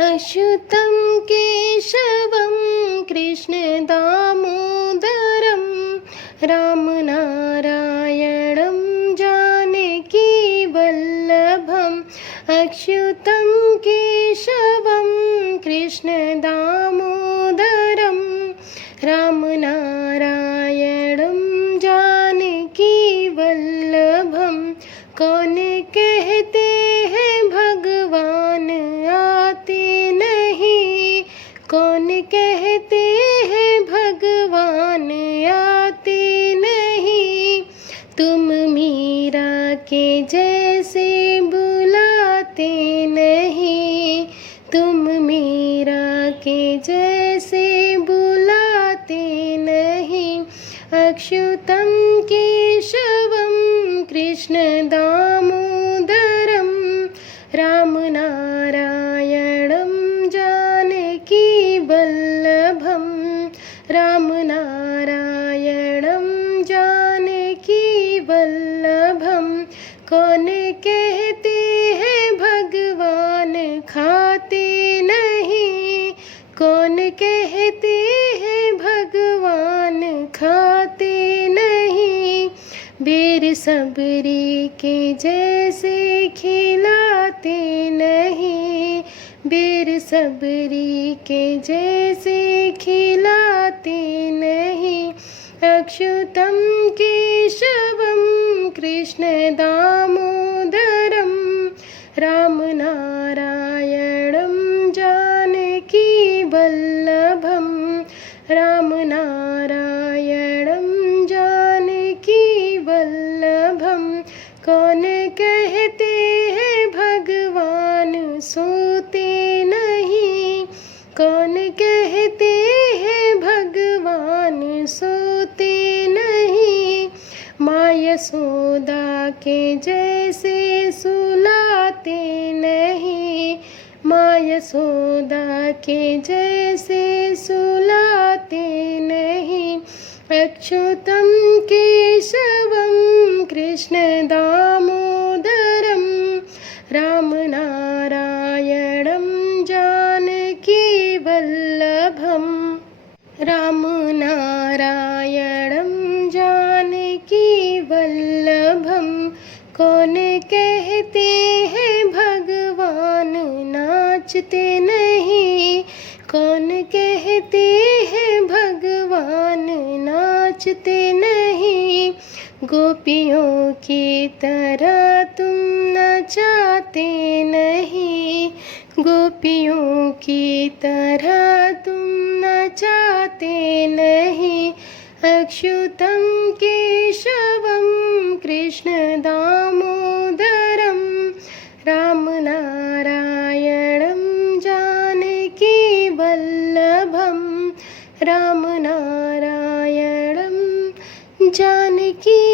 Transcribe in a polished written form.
अच्युतं केशवं कृष्णदामोदरं रामनारायणं जानकीवल्लभम्। अच्युतं केशवं कृष्णदामोदरं रामनारायणं जानकीवल्लभम्। कौन कहते हैं भगवान आते नहीं, कौन कहते हैं भगवान आते नहीं। तुम मीरा के जैसे बुलाते नहीं, तुम मीरा के जैसे बुलाते नहीं। अच्युतं केशवं कृष्णदामोदरं रामनारायणं जानकीवल्लभम्। रामनारायणं जानकीवल्लभम्। कौन कहते हैं भगवान खाते नहीं, कौन कहते हैं भगवान खाते नहीं। बेर सबरी के जैसे खिलाते नहीं, बेर सबरी के जैसे खिलाते नहीं। अच्युतं केशवं कृष्णदामोदरं रामनारायणं जानकीवल्लभम्। रामनारायणं जानकीवल्लभम्। कौन कहते हैं भगवान सोते नहीं, कौन कहते हैं भगवान सोते नहीं। माँ यशोदा के जैसे सुलाते नहीं, माँ यशोदा के जैसे सुलाते नहीं। अच्युतं केशवं कृष्णदामोदरं रामनारायणं जानकीवल्लभम्। रामनारायणं जानकीवल्लभम्। कौन कहते हैं भगवान नाचते नहीं, कौन कहते हैं भगवान नाचते नहीं। गोपियों की तरह तुम नचाते नहीं, गोपियों की तरह तुम नचाते नहीं। अच्युतं केशवं कृष्णदामोदरं रामनारायणं जानकीवल्लभम्। रामनारायणं जानकी